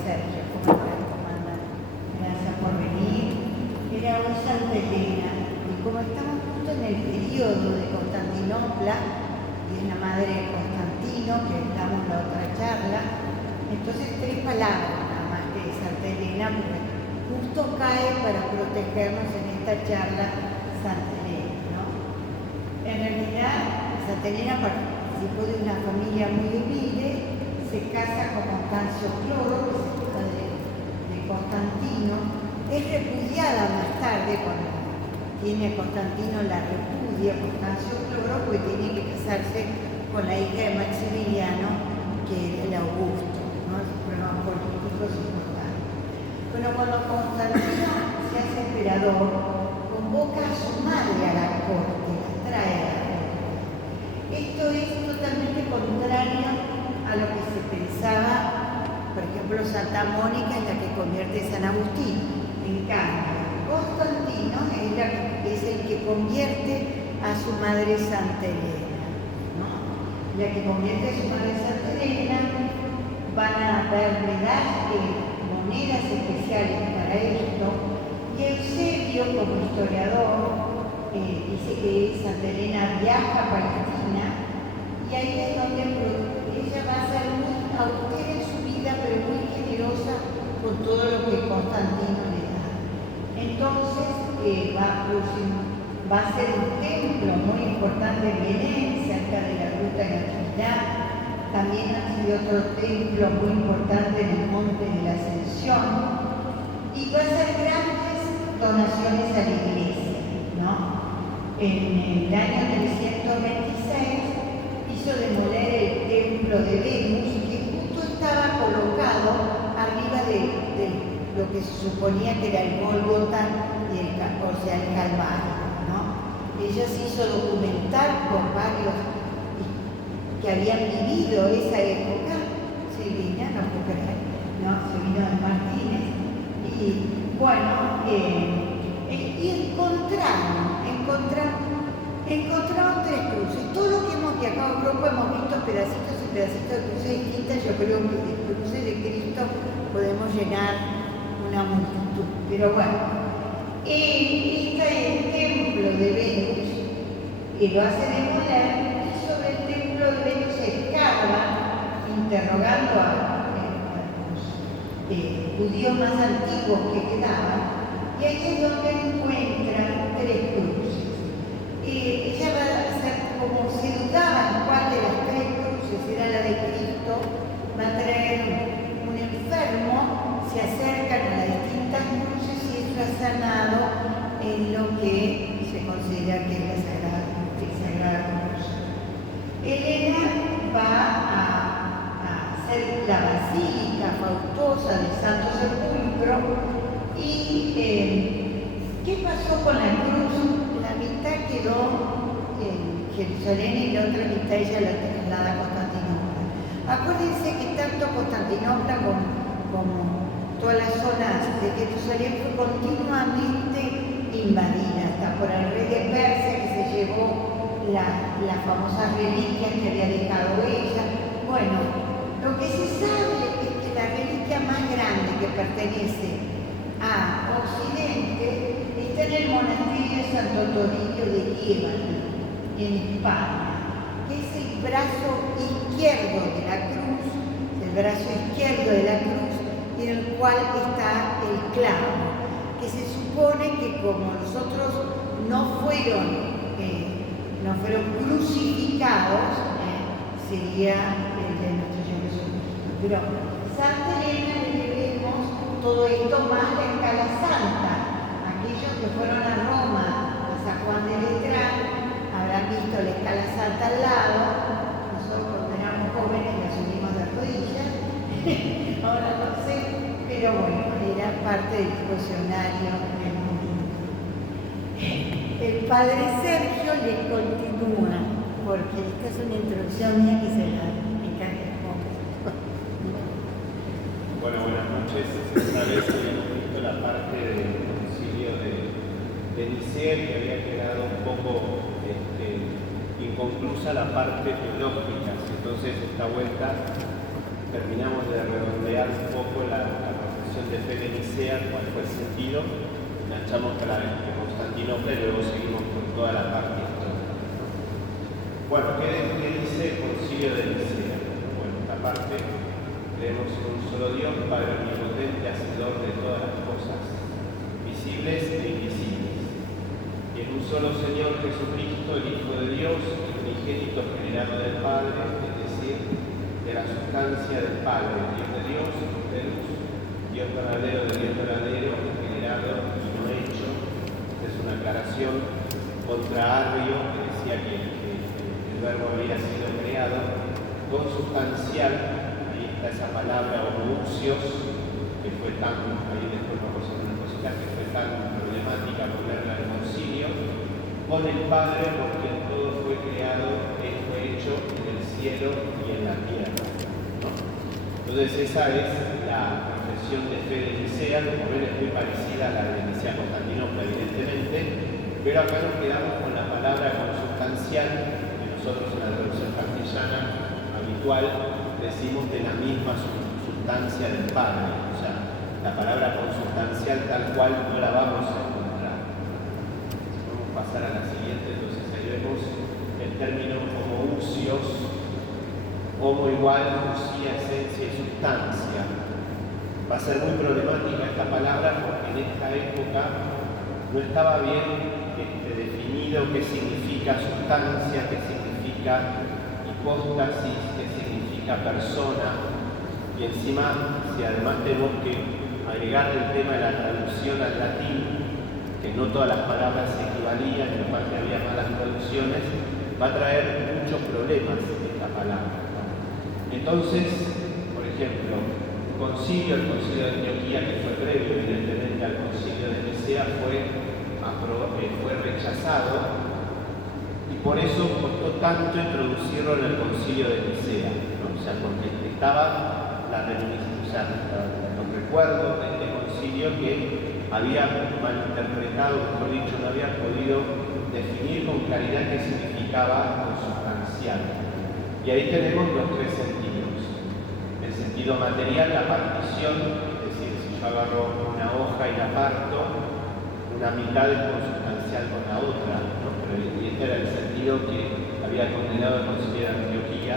Sergio. ¿Cómo estás, comandante? Gracias por venir. Era hoy Santa Elena, y como estamos justo en el periodo de Constantinopla, y es la madre de Constantino, que damos la otra charla, entonces 3 palabras nada más que de Santa Elena, porque justo cae para protegernos en esta charla Santa Elena, ¿no? En realidad, Santa Elena participó de una familia muy humilde, se casa con Constancio Cloro, que es el padre de Constantino, es repudiada más tarde cuando tiene a Constantino la repudia, Constancio Cloro, porque tiene que casarse con la hija de Maximiliano, que era el Augusto, ¿no? Los problemas políticos importantes. Bueno, cuando Constantino se hace emperador, convoca a su madre a la corte, la trae a la corte. Esto es totalmente contrario a lo que se pensaba, por ejemplo, Santa Mónica es la que convierte a San Agustín. En cambio, Constantino es el que convierte a su madre Santa Elena, ¿no? La que convierte a su madre Santa Elena, van a haber monedas especiales para esto, y Eusebio, como historiador, dice que Santa Elena viaja a Palestina, y ahí es donde ella va a ser muy austera en su vida, pero muy generosa con todo lo que Constantino le da. Entonces va a ser un templo muy importante en Belén, cerca de la Ruta de Natividad. También ha sido otro templo muy importante en el Monte de la Ascensión. Y va a hacer grandes donaciones a la iglesia, ¿no? En el año 326 hizo demoler el templo de Venus, que justo estaba colocado arriba de lo que se suponía que era el Gólgota y el Calvario, ¿no? Ella se hizo documentar por varios que habían vivido esa época. Silvina, no puedo creer, ¿no? Silvina de Martínez. Y bueno, y encontraron 3 cruces. Todo lo que hemos viajado a Europa hemos visto pedacitos y pedacitos de cruces distintas. Yo creo que de cruces de Cristo podemos llenar una multitud. Pero bueno, este es el templo de Venus, y lo hace demoler, y sobre el templo de Venus se escarba, interrogando a los judíos más antiguos que quedaban, y ahí es donde encuentran 3 cruces. Ella va a hacer como se dudaba cuál de las 3 cruces era la de Cristo, va a traer un enfermo, se acercan a las distintas cruces y esto ha sanado en lo que se considera que es la Sagrada Cruz. Elena va a hacer la Basílica Faustosa del Santo Sepulcro. ¿Y qué pasó con la cruz? La mitad quedó en Jerusalén y la otra mitad ella la traslada a Constantinopla. Acuérdense que tanto Constantinopla como todas las zonas de Jerusalén fue continuamente invadida, hasta por el rey de Persia que se llevó las famosas reliquias que había dejado ella. Bueno, lo que se sabe es que la reliquia más grande que pertenece a Occidente está en el monasterio de Santo Toribio de Líbano, en España, que es el brazo izquierdo de la cruz, en el cual está el clavo, que se supone que como nosotros no fueron crucificados, sería el de nuestro Señor Jesucristo. Pero Santa Elena le debemos todo esto más la escala santa. Aquellos que fueron a Roma, a San Juan de Letrán, habrán visto la escala santa al lado. Nosotros cuando éramos jóvenes la subimos de rodillas, ahora no sé, pero bueno, era parte del cuestionario del mundo. El padre Sergio le continúa, porque esta es una introducción mía que se la encarga. Bueno, buenas noches. Esta vez hemos visto la parte del concilio de Nicea, que había quedado un poco inconclusa la parte teológica. Entonces, esta vuelta terminamos de redondear un poco la Nicea, cuál fue el sentido, enganchamos para de Constantinopla y luego seguimos con toda la parte histórica. Bueno, ¿qué dice el Concilio de Nicea? Bueno, esta parte, creemos en un solo Dios, Padre omnipotente, hacedor de todas las cosas, visibles e invisibles, y en un solo Señor Jesucristo, el Hijo de Dios, el unigénito generado del Padre, es decir, de la sustancia del Padre, Dios de Dios, de luz, Dios verdadero de Dios verdadero, generado y no hecho. Es una aclaración contra Arrio, que decía que el verbo había sido creado, consubstancial, ahí está esa palabra homoousios, que fue tan, ahí después vamos a ver una cosita, que fue tan problemática ponerla en el concilio, con el Padre, porque todo fue creado, fue hecho en el cielo y en la tierra, ¿no? Entonces esa es la profesión de fe de Nicea, como ven es muy parecida a la de Nicea Constantinopla, evidentemente, pero acá nos quedamos con la palabra consubstancial, que nosotros en la traducción castellana habitual decimos de la misma sustancia del Padre, o sea, la palabra consubstancial tal cual no la vamos a encontrar. Vamos a pasar a la siguiente, entonces ahí vemos el término homoousios, homo igual, usía, esencia y sustancia. Va a ser muy problemática esta palabra porque en esta época no estaba bien definido qué significa sustancia, qué significa hipóstasis, qué significa persona, y encima, si además tenemos que agregar el tema de la traducción al latín, que no todas las palabras se equivalían, en parte había malas traducciones, va a traer muchos problemas esta palabra. Entonces, por ejemplo, el concilio de Antioquía, que fue previo evidentemente al concilio de Nicea, fue rechazado, y por eso costó tanto introducirlo en el concilio de Nicea, ¿no? O sea, porque estaba los recuerdos de este concilio que había malinterpretado, mejor dicho, no había podido definir con claridad qué significaba consubstancial. Y ahí tenemos los tres sentidos. El sentido material, la partición, es decir, si yo agarro una hoja y la parto, una mitad es consubstancial con la otra, ¿no? Y este era el sentido que había condenado el concilio de Antioquía.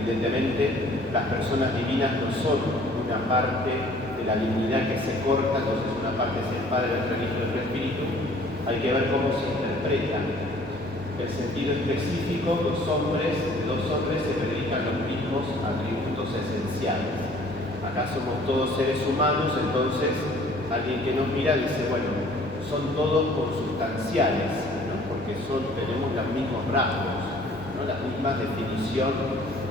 Evidentemente, las personas divinas no son una parte de la divinidad que se corta, entonces una parte es el Padre, el Hijo y el Espíritu. Hay que ver cómo se interpreta. El sentido específico, de dos hombres se predican los mismos atributos esenciales. Acá somos todos seres humanos, entonces alguien que nos mira dice, bueno, son todos consubstanciales, ¿no? Porque tenemos los mismos rasgos, ¿no? La misma definición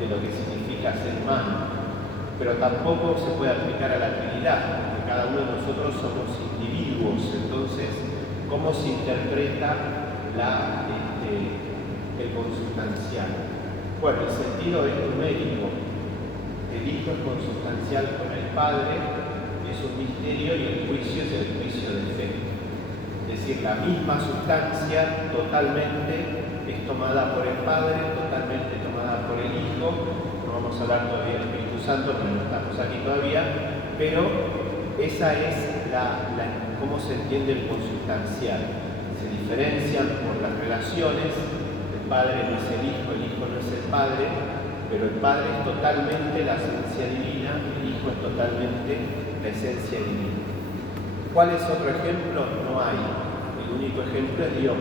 de lo que significa ser humano. Pero tampoco se puede aplicar a la Trinidad, porque cada uno de nosotros somos individuos, entonces, ¿cómo se interpreta el consubstancial? Bueno, el sentido es numérico. El Hijo es consubstancial con el Padre, es un misterio, y el juicio es el juicio de fe. Es decir, la misma sustancia totalmente es tomada por el Padre, totalmente tomada por el Hijo. No vamos a hablar todavía del Espíritu Santo, porque no estamos aquí todavía, pero esa es cómo se entiende el consubstancial. Se diferencian por las relaciones. El Padre no es el Hijo no es el Padre, pero el Padre es totalmente la esencia divina, el Hijo es totalmente la esencia divina. ¿Cuál es otro ejemplo? No hay. El único ejemplo es Dios,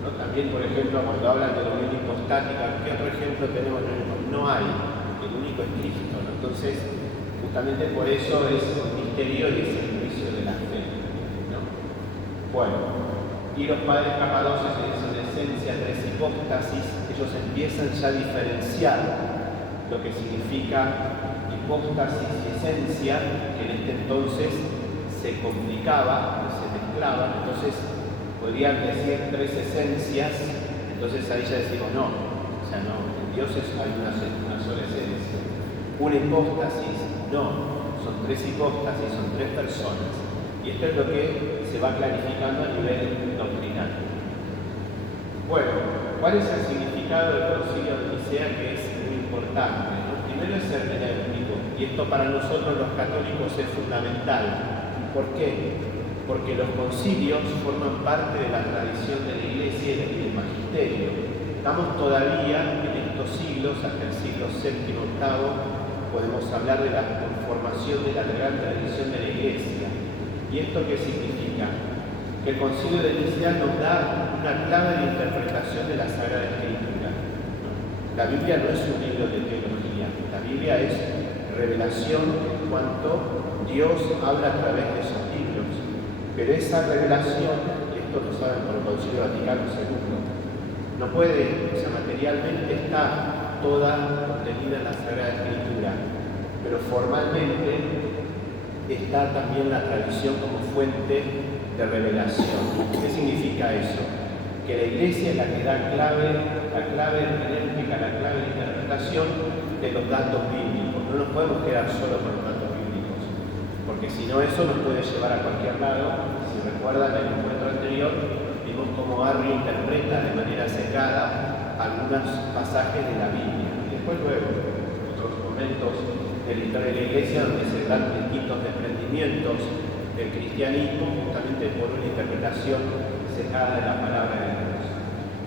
¿no? También, por ejemplo, cuando hablan de la unión hipostática, ¿qué otro ejemplo tenemos? No hay. El único es Cristo, ¿no? Entonces, justamente por eso es un misterio y es el juicio de la fe, ¿no? Bueno, y los padres capadocios en esencia tres hipóstasis, ellos empiezan ya a diferenciar lo que significa hipóstasis y esencia, que en este entonces se complicaba, se mezclaban, entonces podrían decir tres esencias, entonces ahí ya decimos no, o sea, no, en Dios hay una sola esencia. Una hipóstasis, no, son tres hipóstasis, son tres personas. Y esto es lo que se va clarificando a nivel doctrinal. Bueno, ¿cuál es el significado del Concilio de Nicea, que es muy importante, ¿no? Primero es hermenéutico, y esto para nosotros los católicos es fundamental. ¿Por qué? Porque los concilios forman parte de la tradición de la Iglesia y del magisterio. Estamos todavía en estos siglos, hasta el siglo VII, VIII, podemos hablar de la conformación de la gran tradición de la Iglesia. ¿Y esto qué significa? Que el Concilio de Nicea nos da una clave de interpretación de la Sagrada Escritura. La Biblia no es un libro de teología, la Biblia es revelación en cuanto Dios habla a través de esos libros. Pero esa revelación, y esto lo saben por el Concilio Vaticano II, no puede, o sea, materialmente está toda contenida en la Sagrada Escritura, pero formalmente está también la tradición como fuente de revelación. ¿Qué significa eso? Que la Iglesia es la que da la clave hermenéutica, la clave de interpretación de los datos bíblicos. No nos podemos quedar solo con los datos bíblicos, porque si no eso nos puede llevar a cualquier lado. Si recuerdan el encuentro anterior, vimos cómo Arrio interpreta de manera sesgada algunos pasajes de la Biblia. Y después luego, otros momentos de la historia de la Iglesia donde se dan distintos desprendimientos del cristianismo justamente por una interpretación sesgada de la palabra de Dios.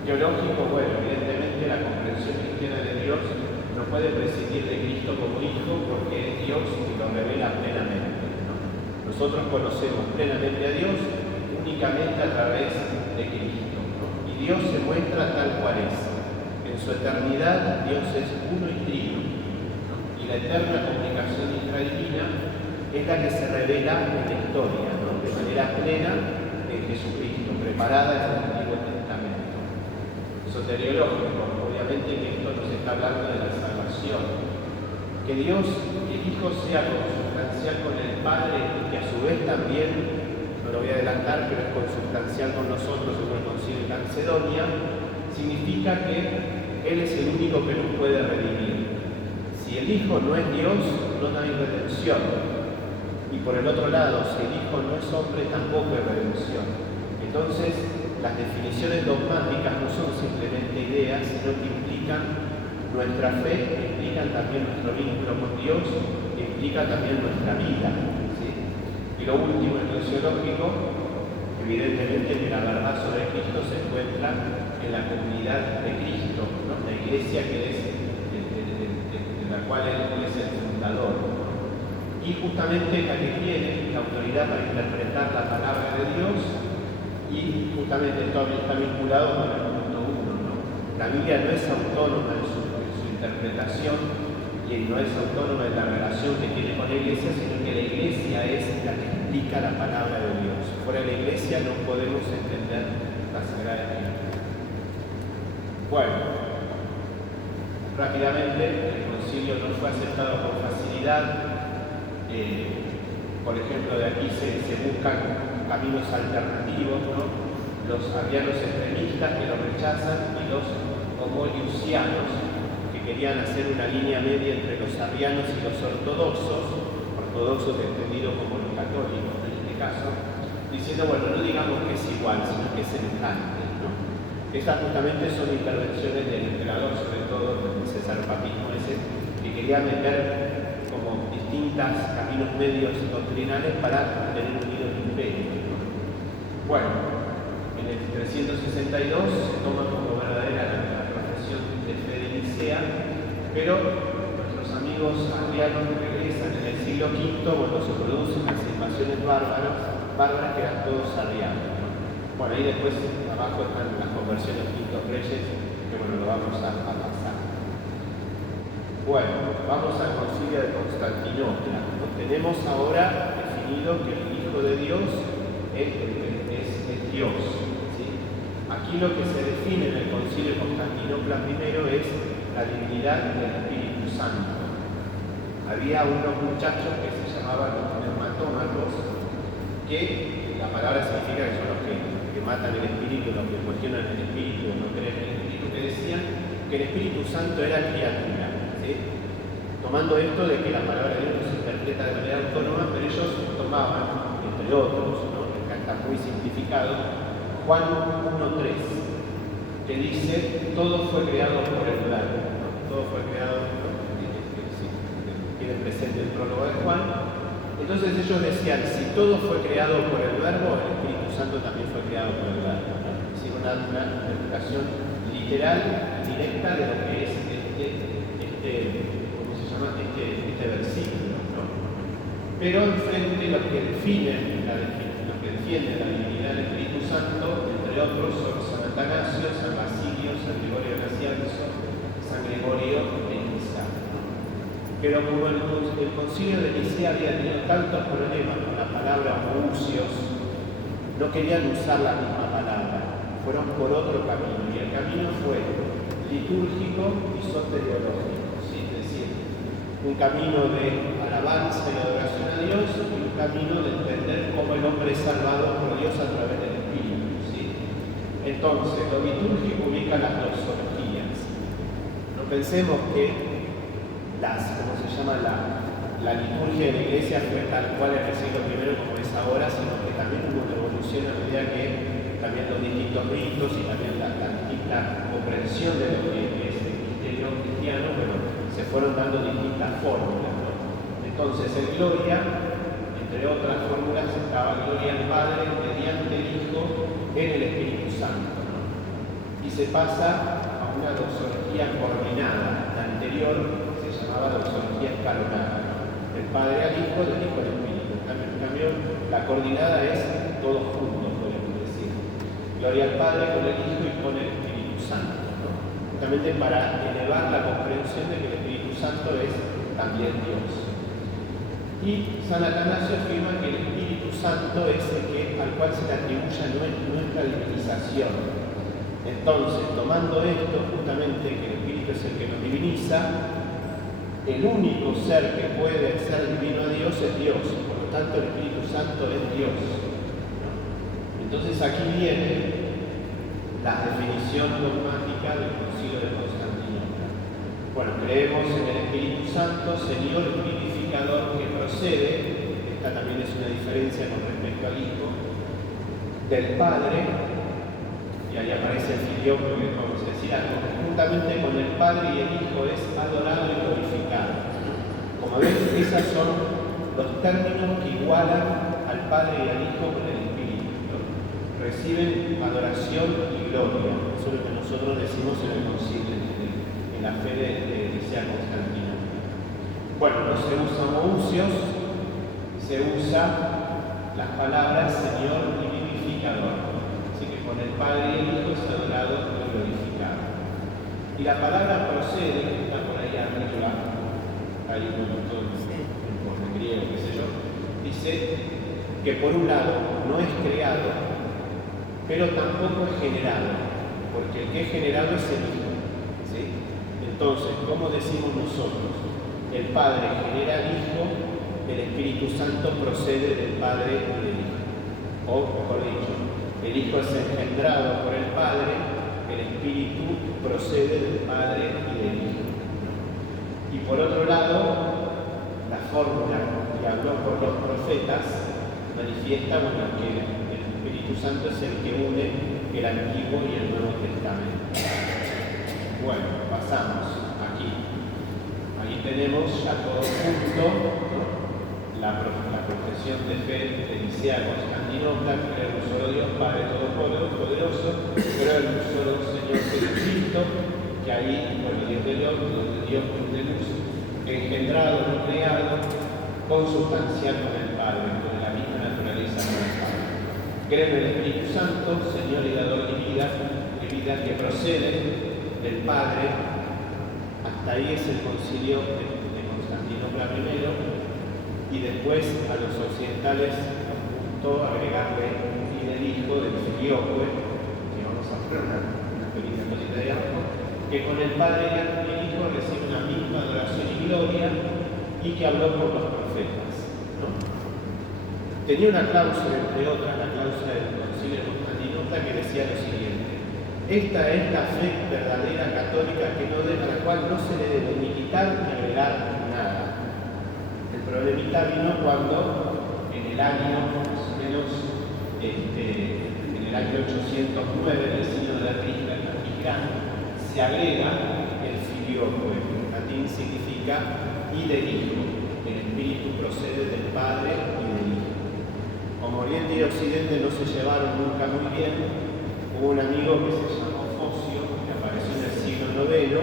Teológico, bueno, evidentemente la comprensión cristiana de Dios no puede prescindir de Cristo como Hijo porque es Dios y lo revela plenamente, ¿no? Nosotros conocemos plenamente a Dios únicamente a través de Cristo, ¿no? Y Dios se muestra tal cual es. En su eternidad Dios es uno y trino, ¿no? Y la eterna comunicación intradivina es la que se revela en la historia, ¿no? De manera plena en Jesucristo, preparada en el Antiguo Testamento. Soteriológico, obviamente que esto nos está hablando de la salvación. Que Dios, el Hijo, sea consubstancial con el Padre y que a su vez también, no lo voy a adelantar, pero es consubstancial con nosotros en el Concilio de Calcedonia, significa que Él es el único que nos puede redimir. Si el Hijo no es Dios, no hay redención. Y por el otro lado, si el Hijo no es hombre, tampoco hay redención. Entonces, las definiciones dogmáticas no son simplemente ideas, sino que implican nuestra fe, implican también nuestro vínculo con Dios, implica también nuestra vida, ¿sí? Y lo último, eclesiológico, evidentemente que la verdad sobre Cristo se encuentra en la comunidad de Cristo, ¿no? La Iglesia que es de la cual Él es el fundador, ¿no? Y justamente la que tiene la autoridad para interpretar la palabra de Dios, y justamente esto está vinculado con el punto 1, ¿no? La Biblia no es autónoma en su interpretación y no es autónoma en la relación que tiene con la Iglesia, sino que la Iglesia es la que explica la palabra de Dios. Fuera de la Iglesia no podemos entender la Sagrada Escritura. Bueno, rápidamente, el concilio no fue aceptado con facilidad. Por ejemplo, de aquí se buscan caminos alternativos, ¿no? Los arrianos extremistas que lo rechazan y los homoliusianos que querían hacer una línea media entre los arrianos y los ortodoxos entendidos como los católicos en este caso, diciendo, bueno, no digamos que es igual, sino que es semejante, ¿no? Estas justamente son intervenciones del emperador, sobre todo del cesarpapismo ese, que quería meter como distintos caminos medios doctrinales para mantener unido el imperio, ¿no? Bueno, en el 362 se toma como verdadera la profesión de fe de Nicea, pero nuestros amigos arrianos regresan en el siglo V cuando se producen las invasiones bárbaras que eran todos arrianos, ¿no? Bueno, ahí después abajo están las conversiones quintos reyes, que bueno, lo vamos a pasar. Bueno, vamos al Concilio de Constantinopla. Tenemos ahora definido que el Hijo de Dios es Dios, ¿sí? Aquí lo que se define en el Concilio de Constantinopla primero es la divinidad del Espíritu Santo. Había unos muchachos que se llamaban los pneumatómatos, que la palabra significa que son los que matan el Espíritu, los que cuestionan el Espíritu, no creen en el Espíritu, que decían que el Espíritu Santo era criatura, ¿sí? Tomando esto de que la palabra de Dios no se interpreta de manera autónoma, pero ellos tomaban, entre otros, ¿no? Acá está muy simplificado, Juan 1:3, que dice, todo fue creado por el Verbo, ¿no? Todo fue creado, ¿no? Tiene presente el prólogo de Juan, Entonces ellos decían, si todo fue creado por el Verbo, el Espíritu Santo también fue creado por el Verbo, ¿no? Es decir, una explicación literal, directa de lo que es ¿cómo se llama? Este versículo, ¿no? Pero enfrente lo que defienden la divinidad del Espíritu Santo, entre otros, son San Atanasio, San Basilio, San Gregorio Nacianzo, San Gregorio de Niza. Pero como el concilio de Nicea había tenido tantos problemas con la palabra ousios, no querían usar la misma palabra, fueron por otro camino, y el camino fue litúrgico y soteriológico, ¿sí? Es decir, un camino de alabanza y adoración a Dios y un camino de entender cómo el hombre es salvado por Dios a través del Espíritu, ¿sí? Entonces, lo litúrgico ubica las doxologías. No pensemos que ¿cómo se llama? La liturgia de la iglesia fue tal cual en el siglo I como es ahora, sino que también hubo una evolución a medida que también los distintos ritos y también la distinta comprensión de lo que es el misterio cristiano, pero se fueron dando distintas fórmulas, ¿no? Entonces, en Gloria, entre otras fórmulas, estaba Gloria al Padre mediante el Hijo en el Espíritu Santo, ¿no? Y se pasa a una doxología coordinada. La anterior se llamaba doxología escalonada, ¿no? Del Padre al Hijo, del Hijo al Espíritu. En cambio, la coordinada es todos juntos, podemos decir. Gloria al Padre con el Hijo y con el Espíritu Santo, ¿no? Justamente para elevar la comprensión de que el Espíritu Santo es también Dios. Y San Atanasio afirma que el Espíritu Santo es el al cual se le atribuye nuestra divinización. Entonces, tomando esto, justamente que el Espíritu es el que nos diviniza, el único ser que puede ser divino a Dios es Dios, por lo tanto el Espíritu Santo es Dios, ¿no? Entonces aquí viene la definición dogmática del Concilio de Constantinopla. Bueno, creemos en el Espíritu Santo, Señor vivificador, que procede, esta también es una diferencia con respecto al Hijo, del Padre, y ahí aparece el filioque, que vamos a decir algo, juntamente con el Padre y el Hijo es adorado y glorificado. Como ven, esos son los términos que igualan al Padre y al Hijo con el Espíritu, ¿no? Reciben adoración y gloria. Eso es lo que nosotros decimos en el concilio, en la fe de Nicea Constantina. Bueno, no se usan ousios, se usa las palabras Señor y vivificador. Así que con el Padre y el Hijo es adorado y glorificado. Y la palabra procede, que está por ahí arriba, hay un montón en griego, qué sé yo, dice que por un lado no es creado, pero tampoco es generado, porque el que es generado es el Hijo, ¿sí? Entonces, ¿cómo decimos nosotros? El Padre genera al Hijo, el Espíritu Santo procede del Padre y del Hijo. O, mejor dicho, el Hijo es engendrado por el Padre, el Espíritu procede del Padre y del Hijo. Y por otro lado, la fórmula que habló por los profetas manifiesta que el Espíritu Santo es el que une el Antiguo y el Nuevo Testamento. Bueno, pasamos aquí. Ahí tenemos ya todo junto, ¿no? La profesión de fe de Nicea Constantinopla, que era un solo Dios, Padre Todopoderoso, pero era un solo Señor Jesucristo, que ahí, bueno, Dios de Dios de luz, engendrado, no creado, consubstancial con el Padre, con la misma naturaleza con el Padre. Creo en el Espíritu Santo, Señor y dador de vida que procede del Padre. Hasta ahí es el concilio de Constantinopla I. Y después a los occidentales nos gustó agregarle y del Hijo, del filioque, que vamos a hacer una pequeña cosita de abajo, que con el Padre y el Hijo recibe una misma adoración y gloria y que habló por los profetas, ¿no? Tenía una cláusula, entre otras, la cláusula del Concilio de Constantinopla, que decía lo siguiente: esta es la fe verdadera católica a la cual no se le debe ni quitar ni agregar nada. El problemita vino cuando en el año, más o menos, en el año 809, del signo de Vaticano, se agrega el filioque, que en latín significa y del Hijo, el Espíritu procede del Padre y del Hijo. Como Oriente y Occidente no se llevaron nunca muy bien, hubo un amigo que se llamó Focio, que apareció en el siglo IX,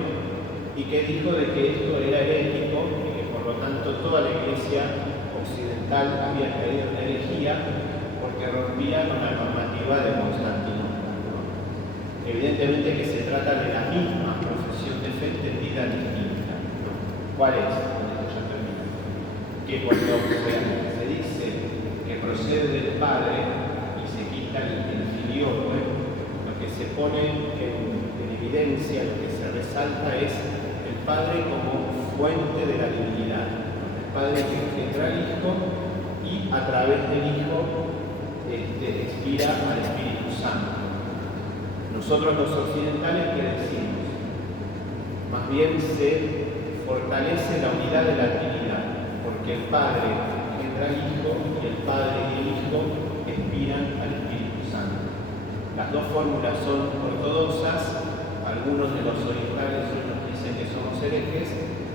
y que dijo de que esto era herético y que por lo tanto toda la Iglesia occidental había caído en herejía porque rompía con la normativa de Constantinopla, ¿no? Evidentemente que se trata de la misma profesión de fe entendida distinta, ¿no? ¿Cuál es? Que cuando se dice que procede del Padre y se quita el filioque, lo que se pone en evidencia, lo que se resalta es el Padre como fuente de la divinidad. El Padre que engendra al Hijo y a través del Hijo expira al Espíritu Santo. Nosotros los occidentales, ¿qué decimos? Más bien se fortalece la unidad de la Trinidad, porque el Padre engendra al Hijo y el Padre y el Hijo expiran al Espíritu Santo. Las dos fórmulas son ortodoxas, algunos de los orientales hoy nos dicen que somos herejes,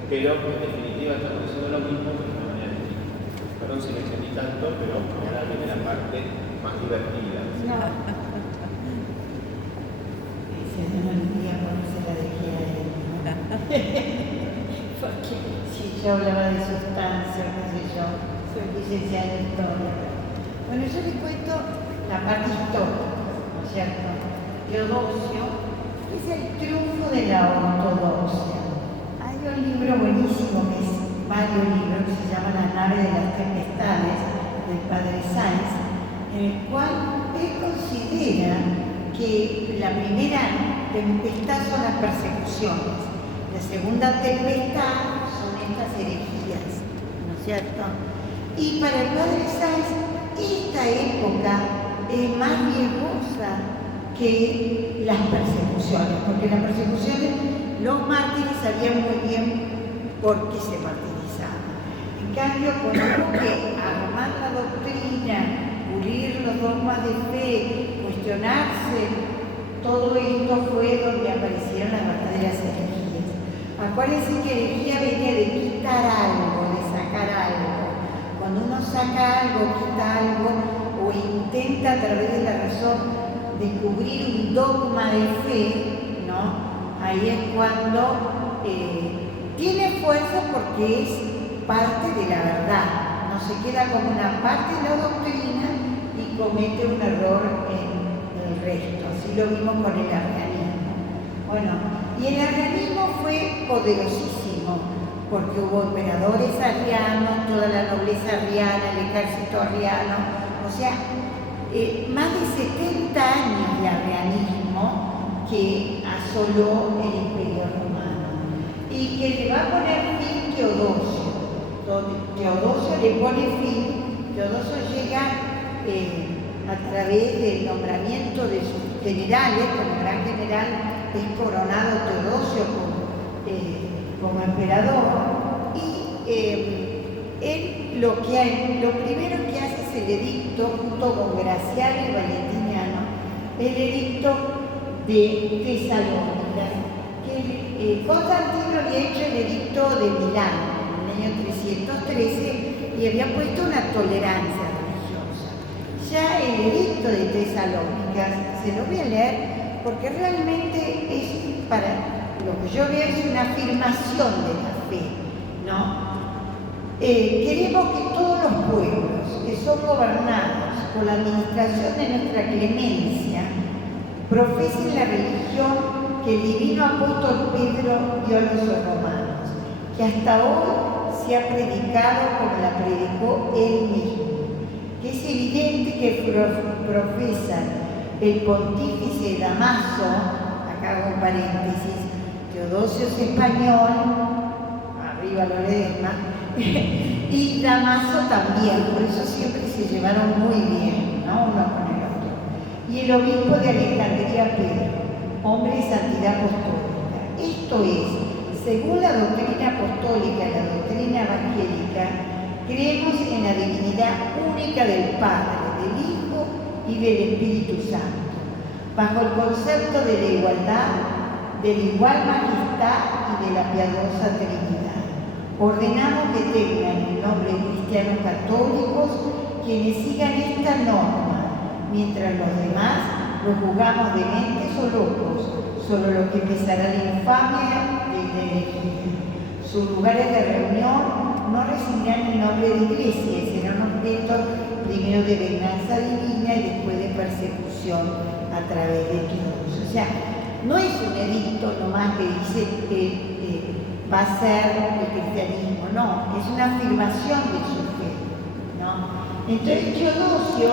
pero en definitiva estamos diciendo lo mismo de una manera distinta. Perdón si me extendí tanto, pero ahora viene la parte más divertida. No. Esa no me olvidé cuando se la dejé a él, ¿no? Porque si yo hablaba de sustancia, qué sé yo, soy licenciada en historia. Bueno, yo les cuento la parte histórica, ¿no es cierto? Teodosio es el triunfo de la ortodoxia. Hay un libro buenísimo, que es varios libros, que se llama La nave de las tempestades, del padre Sáenz, en el cual él considera que la primera tempestad son las persecuciones, la segunda tempestad son estas herejías, ¿no es cierto? Y para el padre Sáenz, esta época es más riesgosa que las persecuciones, porque las persecuciones los mártires sabían muy bien por qué se martirizaban. En cambio, cuando hubo que armar la doctrina, pulir los dogmas de fe, cuestionarse, todo esto fue donde aparecieron las verdaderas herejías. Acuérdense que herejía venía de quitar algo, de sacar algo. Cuando uno saca algo, quita algo, o intenta a través de la razón descubrir un dogma de fe, ¿no? Ahí es cuando tiene fuerza porque es parte de la verdad, no se queda como una parte de la doctrina y comete un error en el resto. Así lo vimos con el arrianismo. Bueno, y el arrianismo fue poderosísimo porque hubo emperadores arrianos, toda la nobleza arriana, el ejército arriano, o sea, más de 70 años de arrianismo que asoló el Imperio Romano y que le va a poner fin Teodosio. Teodosio le pone fin, Teodosio llega a través del nombramiento de sus generales, como gran general es coronado Teodosio como emperador, y él lo primero que hace es el edicto, junto con Graciano y Valentiniano, el edicto de Tesalónica, que Constantino había hecho el edicto de Milán en el año 313 y había puesto una tolerancia religiosa. Ya el edicto de Tesalónica, se lo voy a leer porque realmente es para lo que yo veo es una afirmación de la fe, ¿no? Queremos que todos los pueblos que son gobernados por la administración de nuestra clemencia profesen la religión que el divino apóstol Pedro dio a los romanos, que hasta hoy se ha predicado como la predicó él mismo, que es evidente que profesan el pontífice Damaso, acá hago un paréntesis, Teodosio es español, arriba lo Ledesma, y Damaso también, por eso siempre se llevaron muy bien, ¿no? Uno con el otro. Y el obispo de Alejandría, Pedro, hombre de santidad apostólica. Esto es, según la doctrina apostólica y la doctrina evangélica, creemos en la divinidad única del Padre, del Hijo y del Espíritu Santo, bajo el concepto de la igualdad, de la igual majestad y de la piadosa Trinidad. Ordenamos que tengan el nombre de cristianos católicos quienes sigan esta norma, mientras los demás los juzgamos dementes o locos, solo lo que empezará la infamia de la herejía. Sus lugares de reunión no recibirán el nombre de iglesia y serán objetos primero de venganza divina y después de persecución a través de todos. O sea, no es un edicto nomás que dice que va a ser el cristianismo, no, es una afirmación de su fe, ¿no? Entonces Teodosio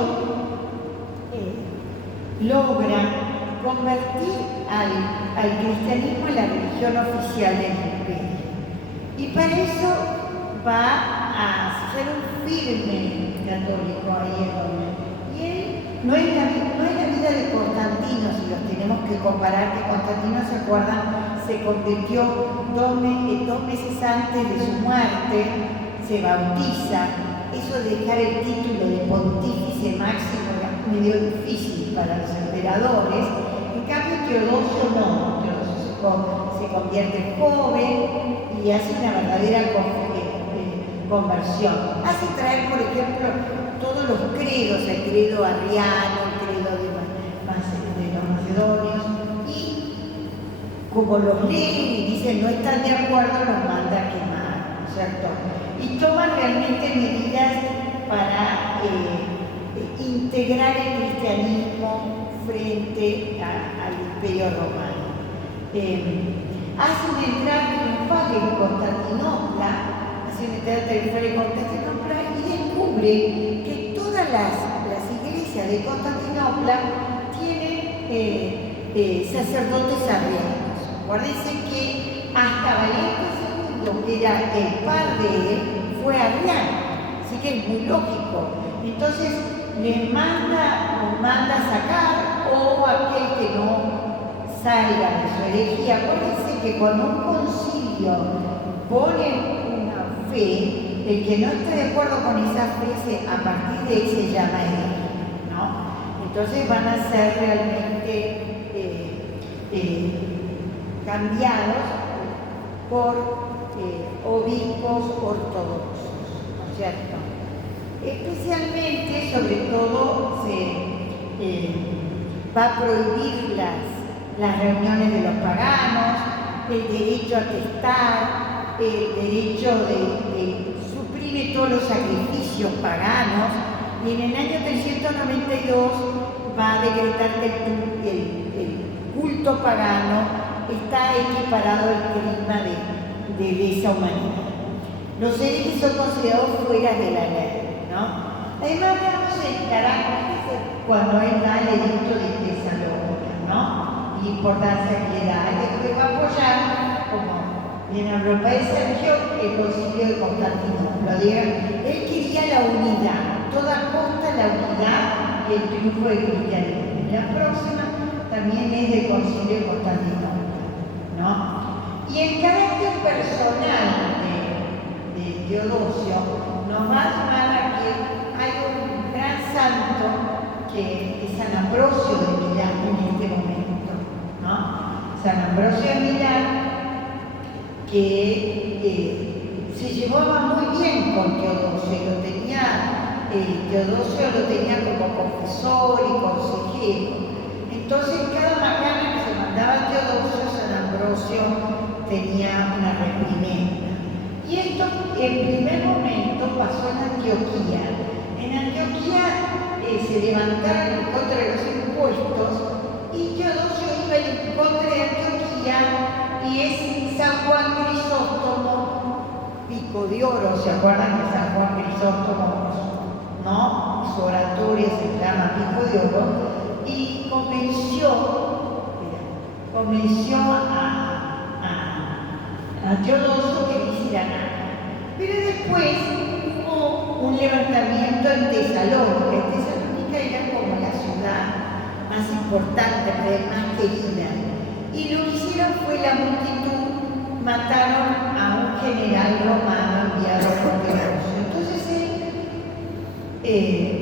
logra convertir al cristianismo en la religión oficial del imperio. Y para eso va a ser un firme católico ahí en Roma. Y él no es la vida de Constantino, si los tenemos que comparar, que Constantino, ¿se acuerdan? Se convirtió dos meses antes de su muerte, se bautiza. Eso de dejar el título de pontífice máximo era medio difícil para los emperadores. En cambio, Teodosio no. Teodosio se convierte joven y hace una verdadera conversión. Hace traer, por ejemplo, todos los credos, el credo arriano, el credo de los macedonios, y como los leen y dicen no están de acuerdo, los manda a quemar, ¿no es cierto? Y toma realmente medidas para integrar el cristianismo frente al Imperio Romano. Hace una entrada triunfal en Constantinopla, y descubre que todas las iglesias de Constantinopla tienen sacerdotes arrianos. Acuérdense que hasta Valente II, que era el padre de él, fue arriano, así que es muy lógico. Entonces les manda sacar, o aquel que no salga de su herejía. Acuérdense que cuando un concilio pone una fe, el que no esté de acuerdo con esa fe, a partir de ahí se llama herejía, ¿no? Entonces van a ser realmente cambiados por obispos ortodoxos, ¿no es cierto? Especialmente, sobre todo, se va a prohibir las reuniones de los paganos, el derecho a testar, el derecho de suprime todos los sacrificios paganos, y en el año 392 va a decretar que el culto pagano está equiparado al clima de lesa humanidad. Los herejes son considerados fuera de la ley, ¿no? Además, vamos a encarar cuando él da el edicto de Tesalónica, ¿no? La importancia que da, que va a apoyar, como bien habló el país Sergio, el concilio de Constantinopla. Él quería la unidad, a toda costa la unidad y el triunfo del cristianismo. La próxima también es del concilio de Constantinopla, ¿no? Y el carácter personal de Teodosio nos va a llevar a que hay un gran santo que es San Ambrosio de Milán en este momento, ¿no? San Ambrosio de Milán, que se llevaba muy bien con Teodosio, Teodosio lo tenía como confesor y consejero. Entonces, cada macana que se mandaba a Teodosio, San Ambrosio tenía una reprimenda. Y esto, en primer momento, pasó en Antioquía. En Antioquía se levantaron en contra de los impuestos y Teodosio iba en contra de Antioquía, y es San Juan Crisóstomo, pico de oro. ¿Se acuerdan de San Juan Crisóstomo? ¿No? Su oratoria se llama Pico de Oro. Y convenció a Teodosio que no hiciera nada. Pero después hubo un levantamiento en Tesalónica. Tesalónica era como la ciudad más importante, más querida. Y lo que hicieron fue la multitud, mataron a un general romano enviado por Teodosio. Entonces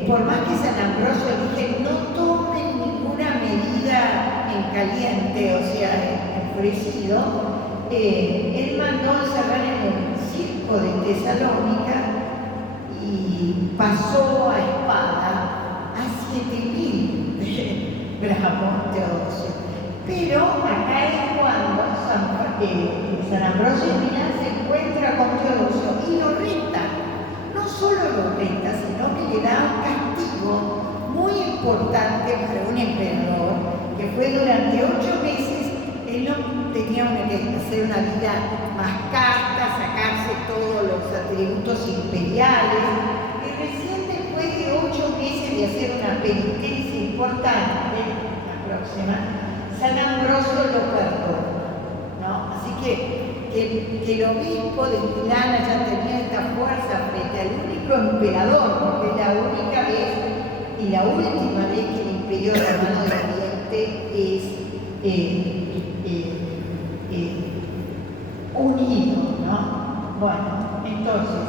por más que San Ambrosio dije, no tomen ninguna medida en caliente, o sea, enfurecido, él mandó encerrar en el circo de Tesalónica y pasó a espada a 7.000 bravos Teodosio. Pero acá es cuando San Ambrosio de Milán se encuentra con Teodosio y lo reta. No solo lo reta, sino que le da un castigo muy importante para un emperador, que fue durante 8 meses. Él no tenía que hacer una vida más casta, sacarse todos los atributos imperiales, y recién después de 8 meses de hacer una penitencia importante, la próxima, San Ambrosio lo perdonó, ¿no? Así que el obispo de Milán ya tenía esta fuerza frente al único emperador, porque es la única vez y la última vez que el Imperio Romano de Oriente es unido, ¿no? Bueno, entonces,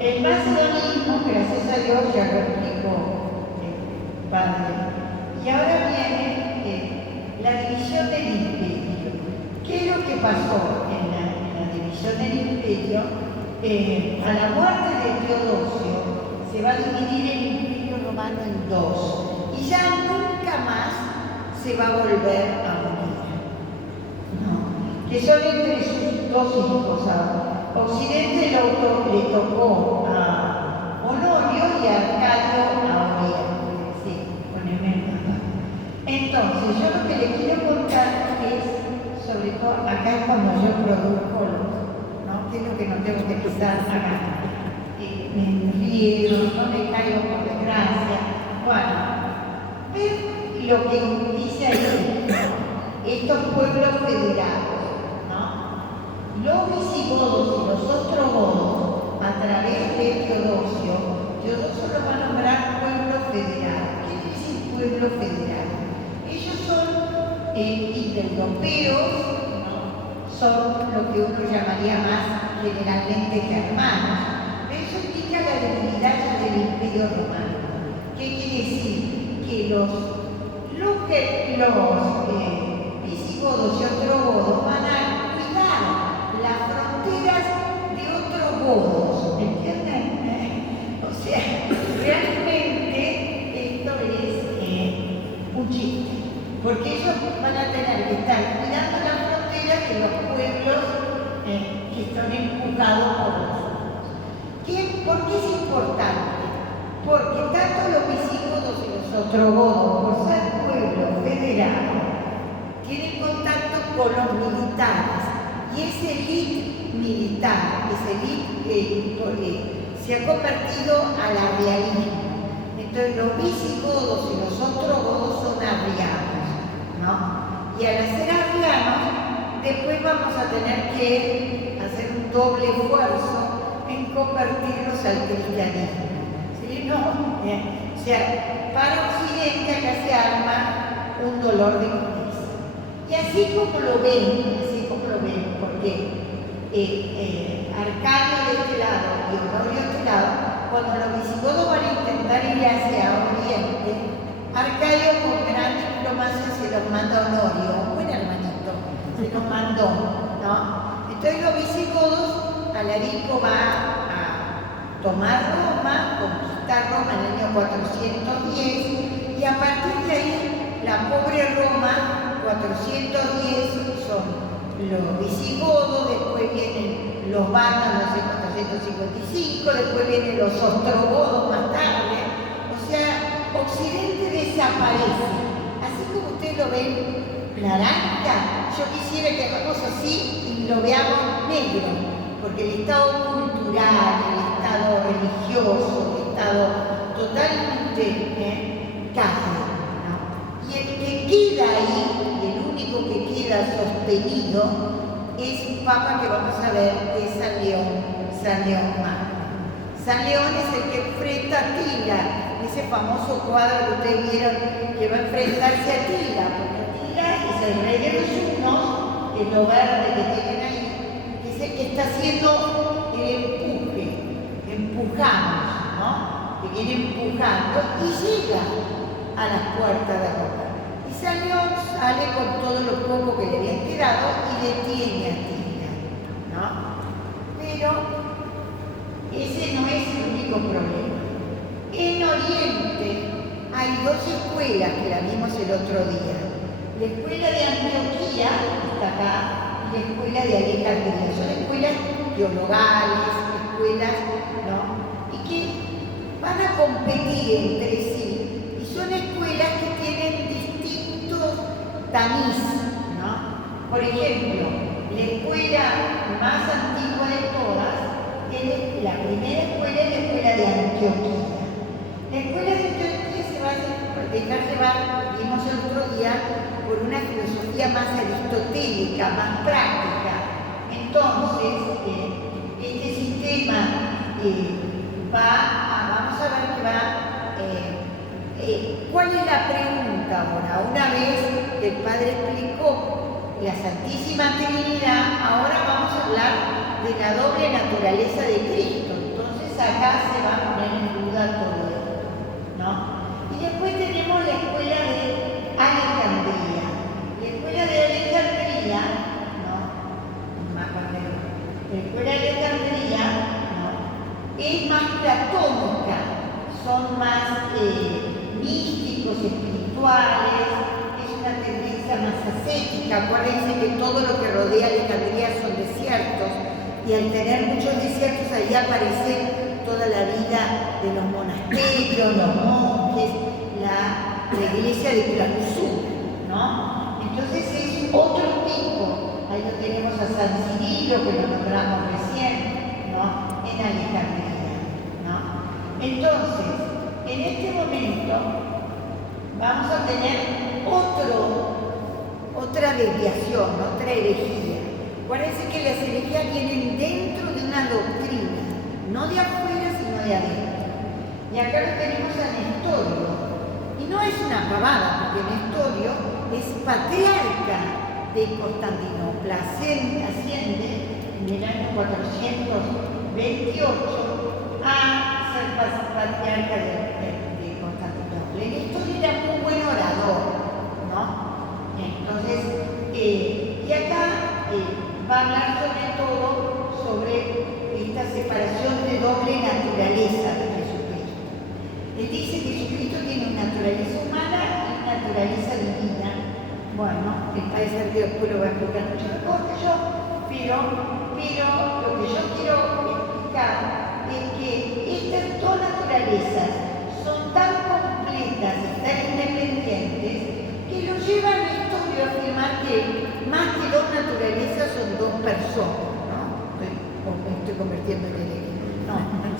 el macedonismo, gracias a Dios, ya lo explicó el padre. Y ahora viene la división del imperio. ¿Qué es lo que pasó en la división del imperio? A la muerte de Teodosio se va a dividir el Imperio Romano en 2 y ya nunca más se va a volver a unir, ¿no? Que son entre sus 2 hijos ahora. Occidente le tocó a Honorio y a Arcadio a Oriente. Sí, poneme el mapa. Entonces, yo lo que le quiero contar es, sobre todo, acá es cuando yo produzco, ¿no? ¿Qué es lo que no tengo que pisar acá? Me enriedo, no me caigo por desgracia. Bueno, es lo que dice ahí, ¿no? Estos pueblos federados, ¿no? Los visigodos y los ostrogodos, a través de Teodosio los va a nombrar pueblo federado. ¿Qué quiere decir pueblo federado? Ellos son indoeuropeos, ¿no? Son lo que uno llamaría más generalmente germanos. Eso indica la debilidad del Imperio Romano. ¿Qué quiere decir? Que los visigodos y ostrogodos van a cuidar las fronteras de otros godos, ¿entienden? O sea, realmente esto es un chiste, porque ellos van a tener que estar cuidando las fronteras de los pueblos que están empujados por los ¿por qué es importante? Porque tanto los visigodos y los ostrogodos, por ser pueblos federados, tienen contacto con los militares. Y ese élite militar, ese élite se ha convertido al arrianismo. Entonces los visigodos y los ostrogodos son arrianos, ¿no? Y al ser arrianos, después vamos a tener que hacer un doble esfuerzo en convertirlos al cristianismo. ¿Sí? ¿No? O sea, para Occidente acá se arma un dolor de cabeza. Y así como lo ven, porque Arcadio de este lado y Honorio de este lado, cuando los visigodos van a intentar ir hacia Oriente, Arcadio con gran diplomacia se los manda a Honorio, un buen hermanito, se los mandó, ¿no? Entonces los visigodos, Alarico va a tomar Roma, conquistar Roma en el año 410, y a partir de ahí, la pobre Roma, 410 son los visigodos, después vienen los vándalos en 455, después vienen los ostrogodos más tarde. O sea, Occidente desaparece. Así como ustedes lo ven naranja, yo quisiera que hagamos así y lo veamos negro. Porque el estado cultural, el estado religioso, el estado totalmente cambia, ¿no? Y el que queda ahí, el único que queda sostenido, es un papa que vamos a ver, que es San León Magno. San León es el que enfrenta a Atila, ese famoso cuadro que ustedes vieron que va a enfrentarse a Atila, porque Atila es el rey de los hunos, que es lo verde que tienen ahí, que está haciendo el empuje, empujamos, ¿no? Que viene empujando y llega a las puertas de Roma. Y San León sale con todo lo poco que le habían quedado y detiene a Atila, ¿no? Pero ese no es el único problema. En Oriente hay dos escuelas que la vimos el otro día. La escuela de Antioquía, que está acá, y la escuela de Alejandría. Son escuelas teologales, escuelas, ¿no? Y que van a competir entre sí. Y son escuelas que tienen distintos tamiz, ¿no? Por ejemplo, la escuela más antigua de todas, la primera escuela es la escuela de Antioquía. La escuela de Antioquía se va a dejar llevar, vimos el otro día, por una filosofía más aristotélica, más práctica. Entonces, este sistema vamos a ver que ¿cuál es la pregunta ahora? Una vez que el Padre explicó la Santísima Trinidad, ahora vamos a hablar de la doble naturaleza de Cristo. Entonces acá se va a poner en duda todo esto, ¿no? Y después tenemos la escuela de Alejandría. La escuela de Alejandría, ¿no? La escuela de Alejandría, ¿no? Es más platónica, son más místicos, espirituales, es una tendencia más ascética. Acuérdense que todo lo que rodea Alejandría son desiertos, y al tener muchos desiertos ahí aparece toda la vida de los monasterios, los monjes, la iglesia de clausura, ¿no? Entonces es otro tipo. Ahí lo tenemos a San Cirilo, que lo nombramos recién, ¿no? En Alejandría, ¿no? Entonces, en este momento vamos a tener otra desviación, otra herejía. Acuérdense que las herejías vienen dentro de una doctrina, no de afuera, sino de adentro. Y acá lo tenemos a Nestorio. Y no es una pavada, porque Nestorio es patriarca de Constantinopla, asciende en el año 428 a ser patriarca de Constantinopla. Nestorio era muy buen orador, ¿no? Entonces, y acá va a hablar sobre todo sobre esta separación de doble naturaleza de Jesucristo. Él dice que Jesucristo tiene una naturaleza humana y una naturaleza divina. Bueno, el Padre Sergio después lo va a explicar mucho mejor que yo, pero lo que yo quiero explicar es que estas dos naturalezas son tan completas y tan independientes que lo lleva a Nestorio a afirmar que más que dos naturalezas son dos personas, ¿no? Me estoy convirtiendo en hereje. No,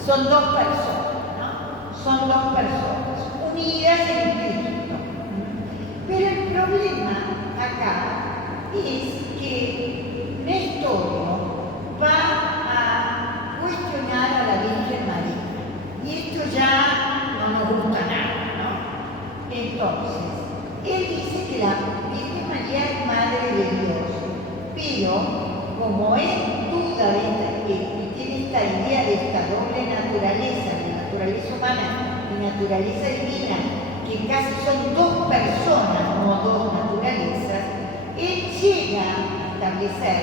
son dos personas, ¿no? Son dos personas unidas en Cristo. Pero el problema acá es que Nestorio va a cuestionar a la Virgen María. Y esto ya no nos gusta nada, ¿no? Entonces, él dice que la Virgen María es Madre de Dios, pero como él duda y tiene esta idea de esta doble naturaleza, de naturaleza humana y naturaleza divina, que casi son dos personas, no dos naturalezas, él llega a establecer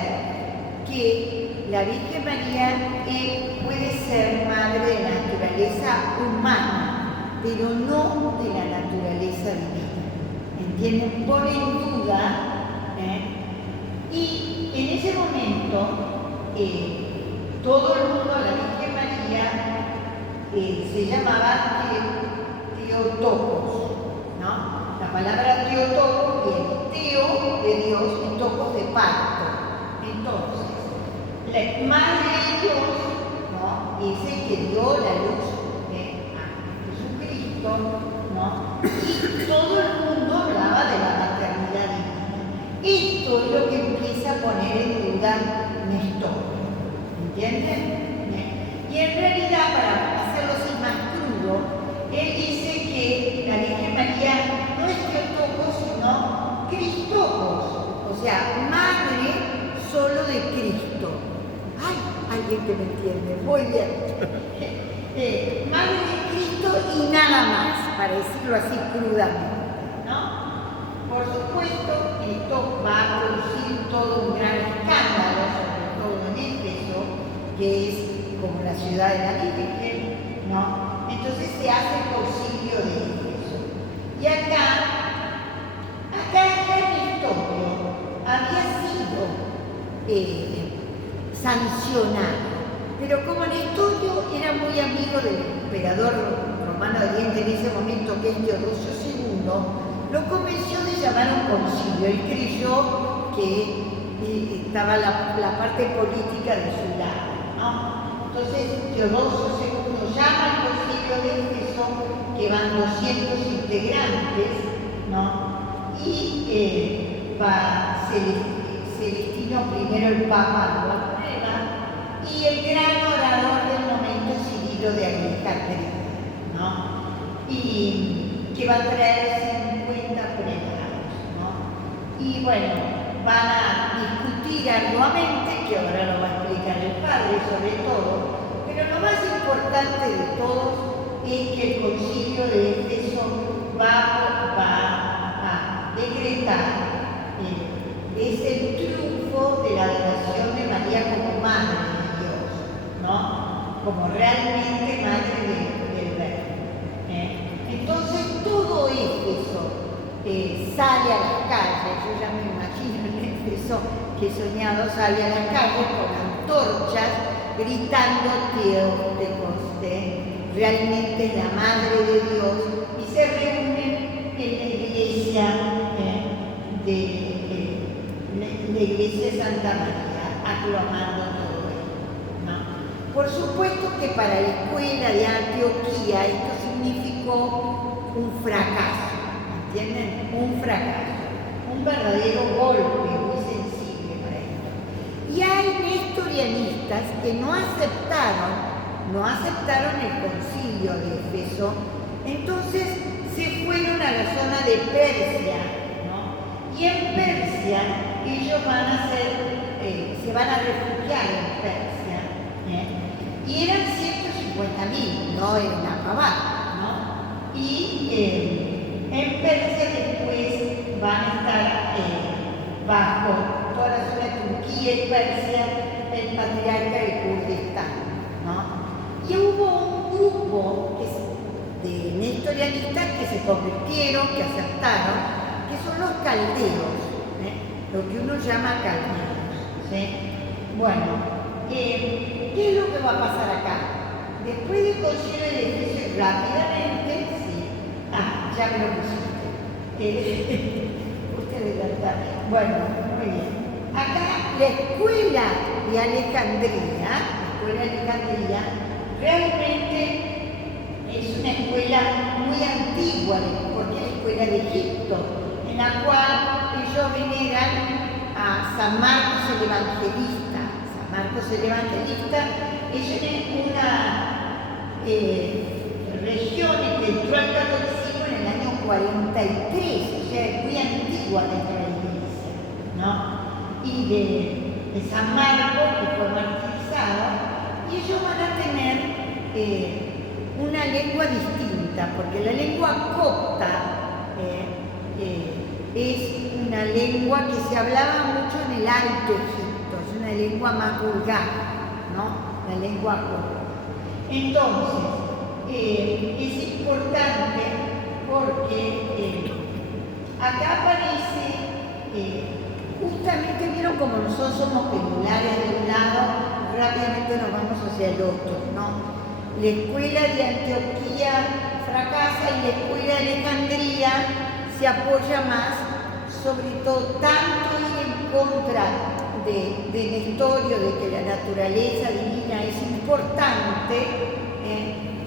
que la Virgen María puede ser madre de la naturaleza humana, pero no de la naturaleza divina. ¿Entienden? Pone en duda, y en ese momento todo el mundo, la Virgen María, se llamaba Teotocos, ¿no? La palabra Teotocos viene Teo de Dios y Tocos de pacto. Entonces, la Madre de Dios, ¿no? Es el que dio la luz a Jesucristo, ¿no? Y todo el mundo hablaba de la maternidad divina. Esto es lo que empieza a poner en duda Nestorio. ¿Entienden? Y en realidad, para hacerlo así más crudo, él dice que la Virgen María no es Teotocos, sino Cristocos. O sea, madre solo de Cristo. ¡Ay! Alguien que me entiende. Muy bien. Madre de Cristo y nada más, para decirlo así crudamente, ¿no? Por supuesto, esto va a producir todo un gran escándalo, sobre todo en Éfeso, que es como la ciudad de la Virgen, ¿no? Entonces se hace el concilio de Éfeso. Y acá Nestor había sido sancionado, pero como Nestorio era muy amigo del emperador romano de Oriente en ese momento, que es Teodosio II, lo convenció de llamar a un concilio. Él creyó que estaba la parte política de su lado, ¿no? Entonces Teodosio II llama al concilio de Éfeso, que van 200 integrantes, ¿no? Y Celestino I, el Papa, lo aprueba, y el gran orador del momento, Cirilo de Alejandría, ¿no? Y que va a traer 50 prelados, ¿no? Y bueno, van a discutir arduamente, que ahora lo va a explicar el padre sobre todo, pero lo más importante de todos es que el concilio de Éfeso va a decretar es el triunfo de la adoración de María como Madre de Dios, ¿no? Como realmente Madre del Verbo. Entonces todo Éfeso sale a las calles. Yo ya me imagino en Éfeso que he soñado, sale a las calles con antorchas gritando Teótecos, realmente la Madre de Dios, y se reúnen en la iglesia la iglesia de Santa María, aclamando todo esto, ¿no? Por supuesto que para la escuela de Antioquía esto significó un fracaso, ¿entienden? Un fracaso, un verdadero golpe muy sensible para esto. Y hay nestorianistas que no aceptaron el concilio de Éfeso, entonces se fueron a la zona de Persia, ¿no? Y en Persia ellos se van a refugiar en Persia, y eran 150.000, no era una pavada, ¿no? Y en Persia después van a estar bajo toda la zona de Turquía y Persia, el patriarca de Kurdistán, ¿no? Y hubo un grupo de nestorianistas que se convirtieron, que aceptaron, que son los caldeos, lo que uno llama caldeos, ¿sí? Bueno, ¿qué es lo que va a pasar acá? Después del concilio de Éfeso, rápidamente, sí, ya me lo pusiste. Ustedes ya están. Bueno, muy bien. Acá la escuela de Alejandría, realmente es una escuela muy antigua, porque es la escuela de Egipto, en la cual ellos veneran a San Marcos el Evangelista. San Marcos el Evangelista es una región que entró al catolicismo en el año 43, o sea, es muy antigua dentro de la iglesia, ¿no? Y de San Marcos, que fue martirizado, y ellos van a tener una lengua distinta, porque la lengua copta es una lengua que se hablaba mucho en el Alto Egipto, es una lengua más vulgar, ¿no? La lengua copta. Entonces, es importante porque acá aparece, justamente vieron como nosotros somos pendulares de un lado, rápidamente nos vamos hacia el otro, ¿no? La escuela de Antioquía fracasa y la escuela de Alejandría se apoya más, sobre todo tanto ir en contra de Nestorio, de que la naturaleza divina es importante,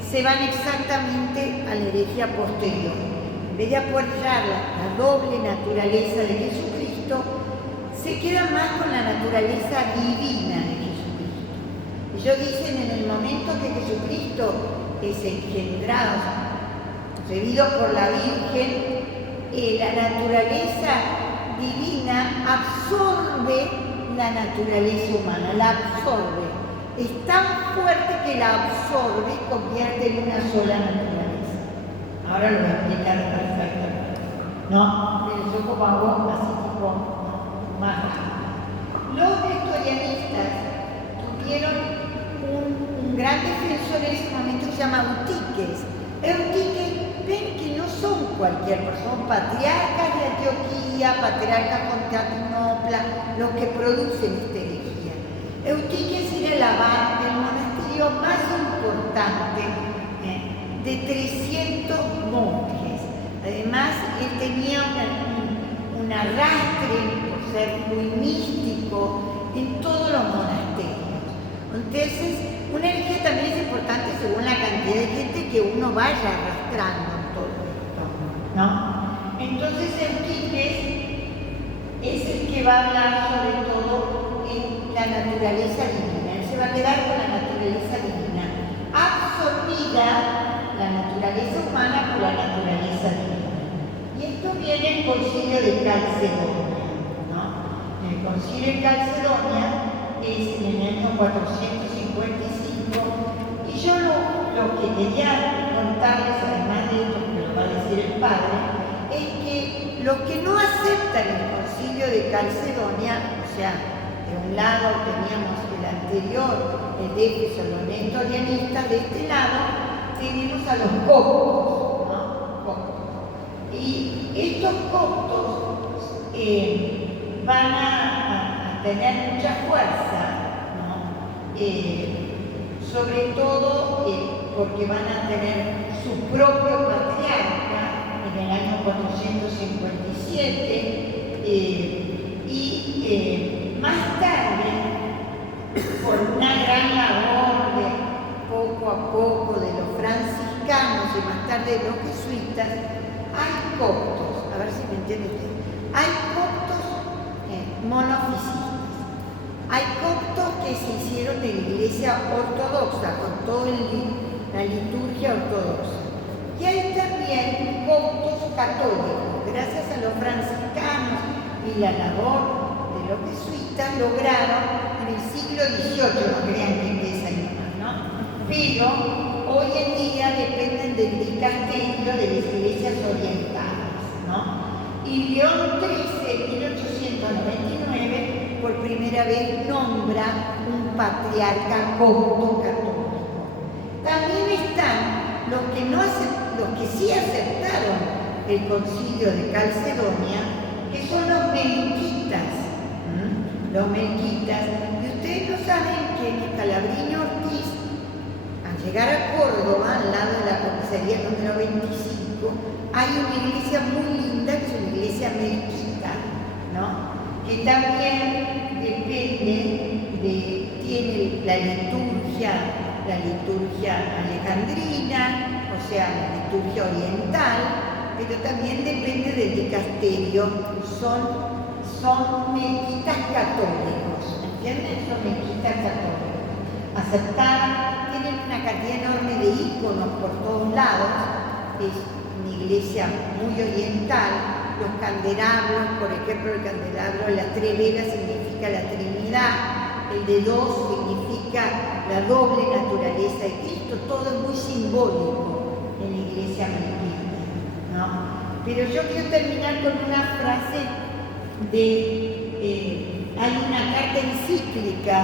se van exactamente a la herejía posterior. En vez de apoyar la doble naturaleza de Jesucristo, se quedan más con la naturaleza divina de Jesucristo. Ellos dicen, en el momento que Jesucristo es engendrado, concebido por la Virgen, la naturaleza divina absorbe la naturaleza humana, la absorbe. Es tan fuerte que la absorbe y convierte en una sola naturaleza. Ahora lo voy a explicar perfectamente. ¿No? Pero yo como hago así tipo más rápido. Los nestorianistas tuvieron un gran defensor en ese momento que se llama Eutiques. Eutiques, ven que no son cualquier persona, son patriarcas de Antioquía, patriarcas de Constantinopla, los que producen esta herejía. Eutiques era el abad del monasterio más importante, de 300 monjes. Además, él tenía un arrastre por ser muy místico en todos los monasterios. Entonces, una herejía también es importante según la cantidad de gente que uno vaya arrastrando en todo esto, ¿no? Entonces, Eutiques es el que va a hablar sobre todo en la naturaleza divina. Él se va a quedar con la naturaleza divina, absorbida la naturaleza humana por la naturaleza divina. Y esto viene en el Concilio de Calcedonia, ¿no? En el Concilio de Calcedonia es en el año 455, y yo lo que quería contarles, además de esto que lo va a decir el padre, es que los que no aceptan el Concilio de Calcedonia, o sea, de un lado teníamos el anterior, el de Éfeso, los nestorianistas, de este lado tenemos a los coptos, ¿no? Coptos. Y estos coptos van a tener mucha fuerza, ¿no? Sobre todo porque van a tener su propio patriarca en el año 457 y más tarde, por una gran labor de poco a poco de los franciscanos y más tarde de los jesuitas, hay coptos, a ver si me entienden ustedes, hay coptos monofisistas, hay coptos que se hicieron de la iglesia ortodoxa, con toda la liturgia ortodoxa, y hay también coptos católicos. Gracias a los franciscanos y la labor de los jesuitas lograron en el siglo XVIII, no crean que empieza ahí nomás, ¿no? Pero hoy en día dependen del dicasterio de las iglesias orientales, ¿no? Y León XIII, en 1899, por primera vez nombra un patriarca copto católico. También están los que sí aceptaron el Concilio de Calcedonia, que son los melquitas. Los melquitas. Y ustedes no saben que en Scalabrini Ortiz, llegar a Córdoba, al lado de la comisaría número 25, hay una iglesia muy linda que es una iglesia melquita, ¿no? Que también tiene la liturgia alejandrina, o sea, la liturgia oriental, pero también depende del dicasterio, son melquitas católicos, ¿entienden? Son melquitas católicos. Aceptaron, tienen una cantidad enorme de íconos por todos lados, es una iglesia muy oriental, los candelabros, por ejemplo, el candelabro de las tres velas significa la Trinidad, el de dos significa la doble naturaleza de Cristo, todo es muy simbólico en la iglesia melquita, ¿no? Pero yo quiero terminar con una frase hay una carta encíclica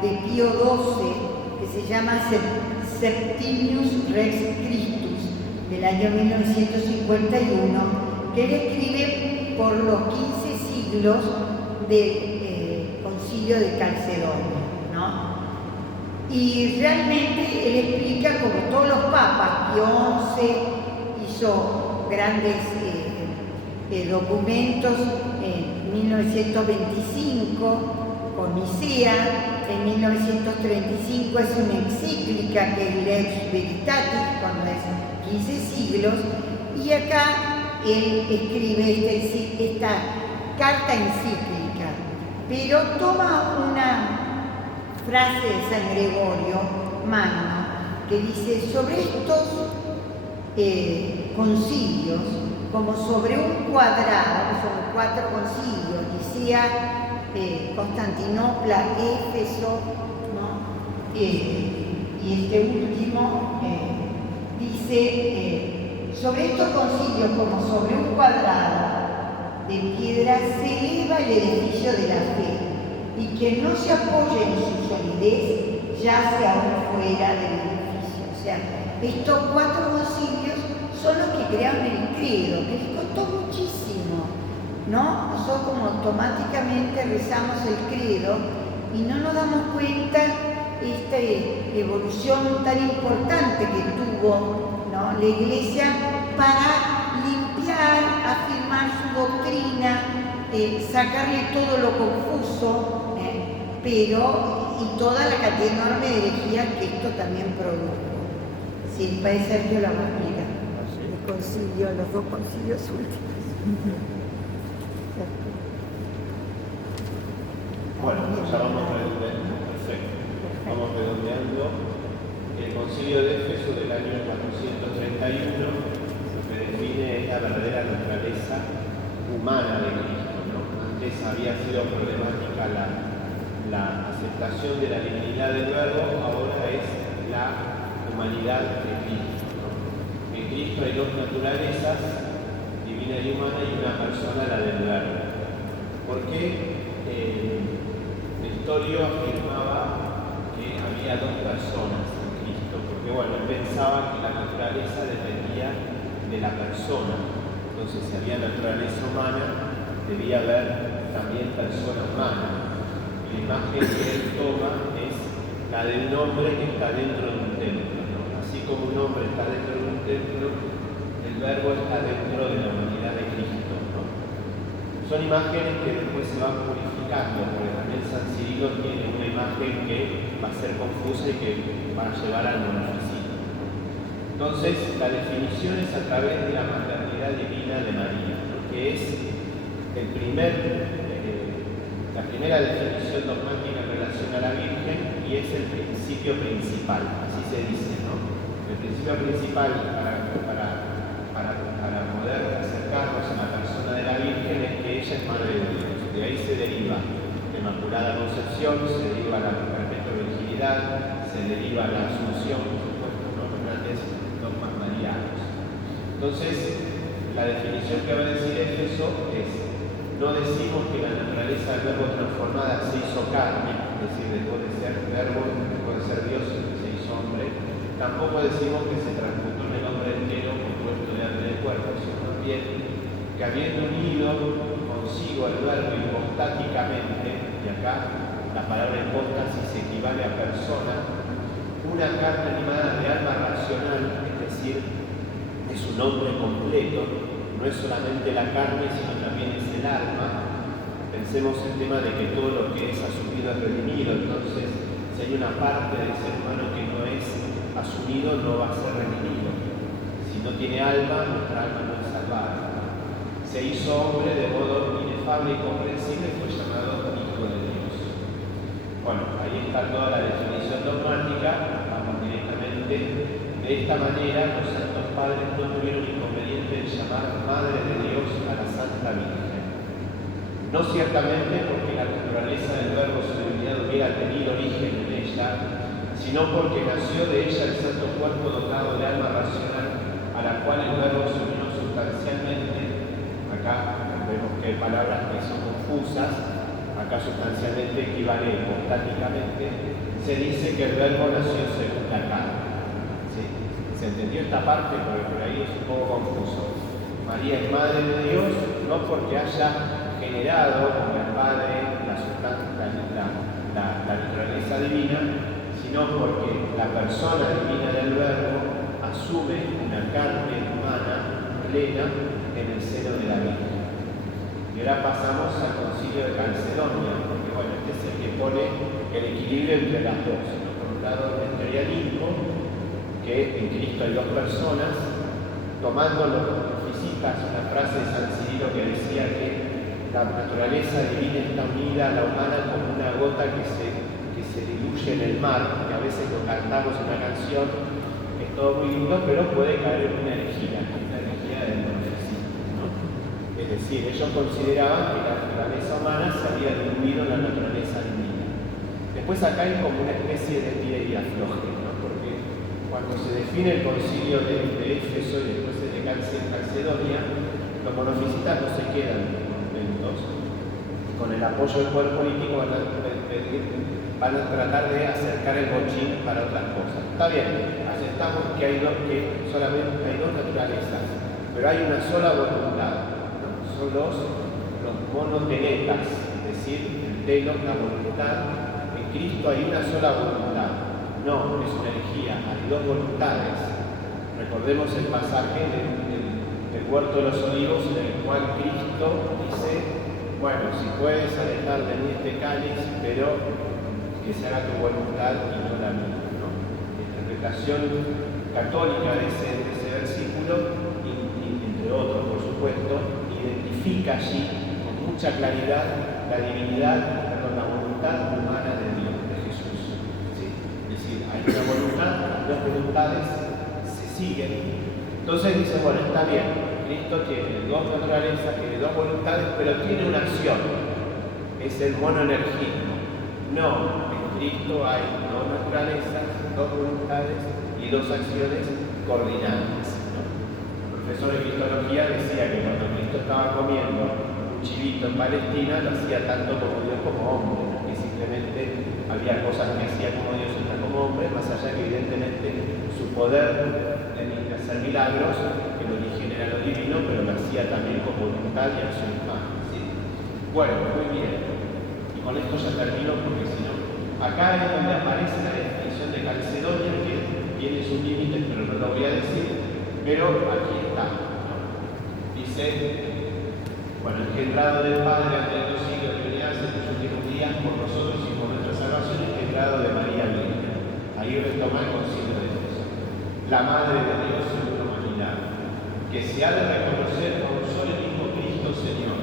de Pío XII que se llama Septimius Rex Christus, del año 1951, que él escribe por los 15 siglos del Concilio de Calcedonia, ¿no? Y realmente él explica, como todos los papas, Pío XI hizo grandes documentos en 1925 con Nicea, en 1935 es una encíclica que es Lex Veritatis, cuando es 15 siglos, y acá él escribe esta carta encíclica, pero toma una frase de San Gregorio Magno que dice: sobre estos concilios, como sobre un cuadrado, que son 4 concilios, Nicea, Constantinopla, Éfeso, ¿no? Y este último dice, sobre estos concilios, como sobre un cuadrado de piedra, se eleva el edificio de la fe, y quien no se apoye en su solidez yace aún fuera del edificio. O sea, estos 4 concilios son los que crearon el credo, que les costó muchísimo, ¿no? Nosotros como automáticamente rezamos el credo y no nos damos cuenta esta evolución tan importante que tuvo, ¿no?, la Iglesia para limpiar, afirmar su doctrina, sacarle todo lo confuso, pero y toda la cantidad enorme de herejías que esto también produjo. Sí, el padre Sergio la va a explicar. El concilio, los 2 concilios últimos. Bueno, ya vamos redondeando. Perfecto. Vamos redondeando. El concilio de Éfeso del año 431 lo que define es la verdadera naturaleza humana de Cristo, ¿no? Antes había sido problemática la aceptación de la divinidad del Verbo, ahora es la humanidad de Cristo, ¿no? En Cristo hay 2 naturalezas, divina y humana, y una persona, la del Verbo. ¿Por qué? Nestorio afirmaba que había 2 personas en Cristo, porque bueno, él pensaba que la naturaleza dependía de la persona. Entonces, si había naturaleza humana, debía haber también persona humana. La imagen que él toma es la de un hombre que está dentro de un templo, ¿no? Así como un hombre está dentro de un templo, el Verbo está dentro de la humanidad de Cristo, ¿no? Son imágenes que después se van purificando, porque también San Cirilo tiene una imagen que va a ser confusa y que va a llevar al monofisismo. Entonces, la definición es a través de la maternidad divina de María, ¿no?, que es la primera definición dogmática en relación a la Virgen y es el principio principal, así se dice, ¿no? El principio principal para poder acercarnos a la persona de la Virgen es que ella es Madre de Dios. De ahí se deriva la Inmaculada Concepción, se deriva la perpetua virginidad, se deriva la Asunción, por supuesto, ¿no?, los grandes dogmas marianos. Entonces, la definición que va a decir Éfeso es: no decimos que la naturaleza del Verbo transformada se hizo carne, es decir, después de ser Verbo, después de ser Dios, se hizo hombre. Tampoco decimos que se transmutó en el hombre entero compuesto de alma y de cuerpo, sino también que habiendo unido consigo el Verbo hipostáticamente, y acá la palabra hipóstasis equivale a persona, una carne animada de alma racional, es decir, es un hombre completo. No es solamente la carne, sino también es el alma. Pensemos el tema de que todo lo que es asumido es redimido. Entonces, si hay una parte del ser humano que no es asumido, no va a ser redimido. Si no tiene alma, nuestra alma no es salvada. Se hizo hombre de modo inefable y comprensible y fue llamado Hijo de Dios. Bueno, ahí está toda la definición dogmática. Vamos directamente. De esta manera, los santos padres no tuvieron inconveniente en llamar Madre de Dios a la Santa Virgen. No ciertamente porque la naturaleza del Verbo su divinidad hubiera tenido origen en ella, sino porque nació de ella el santo cuerpo dotado de alma racional, a la cual el Verbo se unió sustancialmente. Acá vemos que hay palabras que son confusas, acá sustancialmente equivale hipostáticamente. Se dice que el Verbo nació según la carne. ¿Se entendió esta parte? Porque por ahí es un poco confuso. María es Madre de Dios, no porque haya generado como el Padre la naturaleza divina, sino porque la persona divina del Verbo asume una carne humana plena en el seno de la Virgen. Y ahora pasamos al Concilio de Calcedonia, porque bueno, este es el que pone el equilibrio entre las dos, ¿no? Por un lado, el nestorianismo, que en Cristo hay 2 personas, tomando los monofisistas una frase de San Cirilo que decía que la naturaleza divina está unida a la humana como una gota que se diluye en el mar, que a veces lo cantamos en una canción, es todo muy lindo, pero puede caer en una herejía del monofisismo, ¿no? Es decir, ellos consideraban que la naturaleza humana se había diluido en la naturaleza divina. Después acá hay como una especie de tira y afloje, ¿no? Porque cuando se define el concilio de Éfeso y después el de Calcedonia, los monofisistas no se quedan contentos. Con el apoyo del poder político van a pedir van a tratar de acercar el bochín para otras cosas. Está bien, aceptamos que solamente hay dos naturalezas, pero hay una sola voluntad, ¿no? Son los monotenetas, es decir, el telos, la voluntad. En Cristo hay una sola voluntad. No, es una herejía, hay dos voluntades. Recordemos el pasaje del Huerto de los Olivos, en el cual Cristo dice: bueno, si puedes alejar de mí este cáliz, pero que se haga tu voluntad y no la mía, ¿no? La interpretación católica de ese versículo, entre otros por supuesto, identifica allí con mucha claridad la la voluntad humana de Dios, de Jesús, ¿sí? Es decir, hay una voluntad, las dos voluntades se siguen. Entonces dice, bueno, está bien, Cristo tiene dos naturalezas, tiene dos voluntades, pero tiene una acción, es el monoenergismo. No, en Cristo hay dos naturalezas, dos voluntades y dos acciones coordinadas, ¿no? El profesor de Cristología decía que cuando Cristo estaba comiendo un chivito en Palestina, lo hacía tanto como Dios como hombre, ¿no? Que simplemente había cosas que hacía como Dios y otras como hombre, más allá que evidentemente su poder de hacer milagros, que el origen era lo divino, pero lo hacía también con voluntad y acción humana, ¿sí? Bueno, muy bien. Y con esto ya termino, porque si no, acá es donde aparece la definición de Calcedonia, que tiene sus límites, pero no lo voy a decir, pero aquí está, ¿no? Dice, bueno, engendrado del Padre ante los siglos de unidad en los últimos días por nosotros y por nuestra salvación, engendrado de María Virgen. Ahí retoma el concilio de Dios. La Madre de Dios en una humanidad, que se ha de reconocer por un solo y mismo Cristo Señor,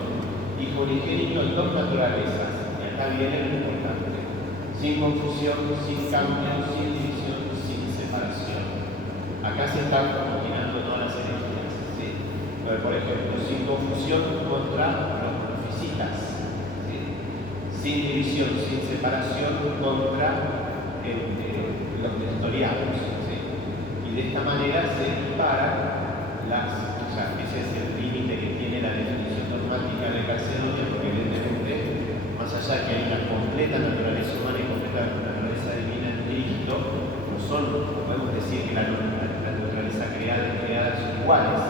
Hijo unigénito en dos naturalezas. Y acá viene lo importante: sin confusión, sin cambio, sin división, sin separación. Acá se están compaginando todas las herejías, ¿sí? Por ejemplo, sin confusión contra los monofisitas, ¿sí? Sin división, sin separación contra los nestorianos, ¿sí? Y de esta manera se disparan o sea, ese es el límite que tiene la definición dogmática de Calcedonia, porque evidentemente, más allá de que hay una completa naturaleza humana y completa naturaleza divina en Cristo, no podemos decir que la naturaleza creada son iguales.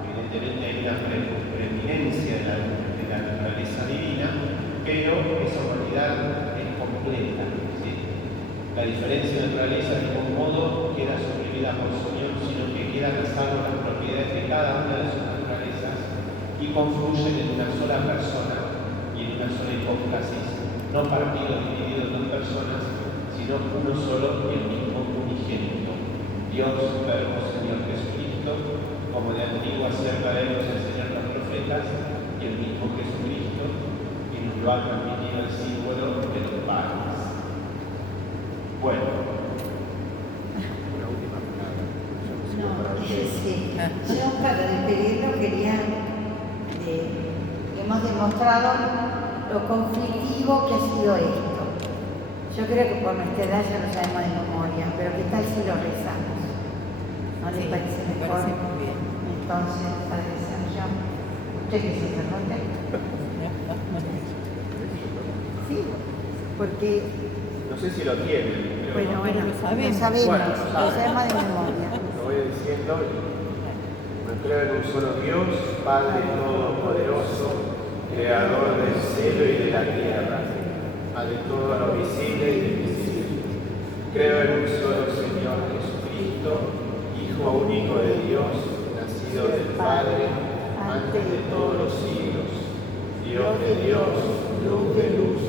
Evidentemente hay una preeminencia de la naturaleza divina, pero esa humanidad es completa, ¿sí? La diferencia de naturaleza de ningún modo queda suprimida por su unión, sino que quedan a salvo las propiedades de cada una de sus naturalezas y confluyen en una sola persona y en una sola hipóstasis, no partidos divididos en dos personas, sino uno solo y el mismo unigénito, Dios, Verbo, Señor Jesucristo, como de antiguo acerca de él nos enseñan los profetas, y el mismo Jesucristo, que nos lo ha transmitido el símbolo de los padres. Bueno. Sí, yo para despedirlo quería, hemos demostrado lo conflictivo que ha sido esto. Yo creo que por nuestra edad ya lo sabemos de memoria, pero ¿qué tal si lo rezamos? ¿No les parece mejor? Parece muy bien. Entonces, Padre Santo, ¿usted qué se sacerdote? Sí, porque... No sé si lo tienen. Bueno, lo sabemos. Lo sabemos de memoria. Lo voy diciendo. Me creo en un solo Dios, Padre Todopoderoso, Creador del cielo y de la tierra, de todo lo visible y lo invisible. Creo en un solo Señor Jesucristo, Hijo único de Dios, nacido del Padre, antes de todos los siglos, Dios de Dios, luz de luz,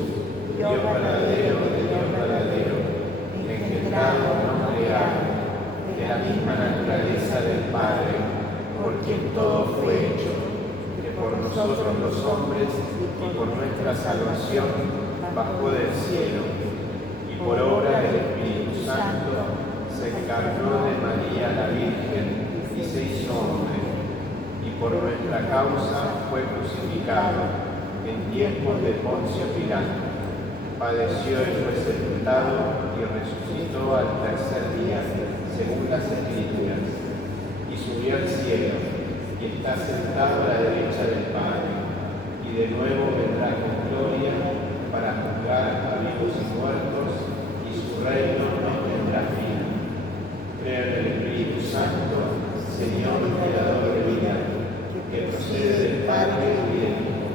Dios verdadero de Dios verdadero, engendrado, no creado, de la misma naturaleza del Padre, por quien todo fue hecho, que por nosotros los hombres y por nuestra salvación bajó del cielo, y por obra del Espíritu Santo se encarnó de María la Virgen y se hizo hombre, y por nuestra causa fue crucificado en tiempos de Poncio Pilato. Padeció y fue sepultado y resucitó al tercer día, según las Escrituras, y subió al cielo, y está sentado a la derecha del Padre, y de nuevo vendrá con gloria para juzgar a vivos y muertos, su reino no tendrá fin. Creo en el Espíritu Santo, Señor y Creador de vida, que procede del Padre y del Hijo,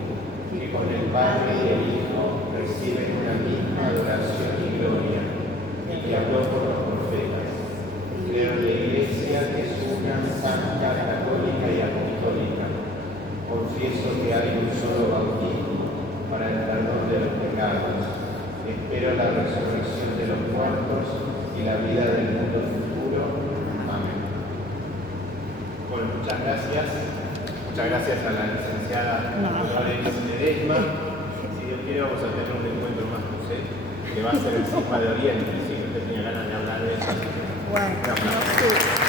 que con el Padre y el Hijo reciben una misma adoración y gloria, y que habló por los profetas. Creo en la Iglesia, que es una, santa, católica y apostólica. Confieso que hay un solo bautismo para el perdón de los pecados. Espero la resurrección de los muertos y la vida del mundo futuro. Amén. Bueno, muchas gracias. Muchas gracias a la licenciada Dolores Ledesma. Si Dios quiere, vamos a tener un encuentro más, no sé, que va a ser el Cisma de Oriente. Si usted tenía ganas de hablar de eso. Bueno, no sé.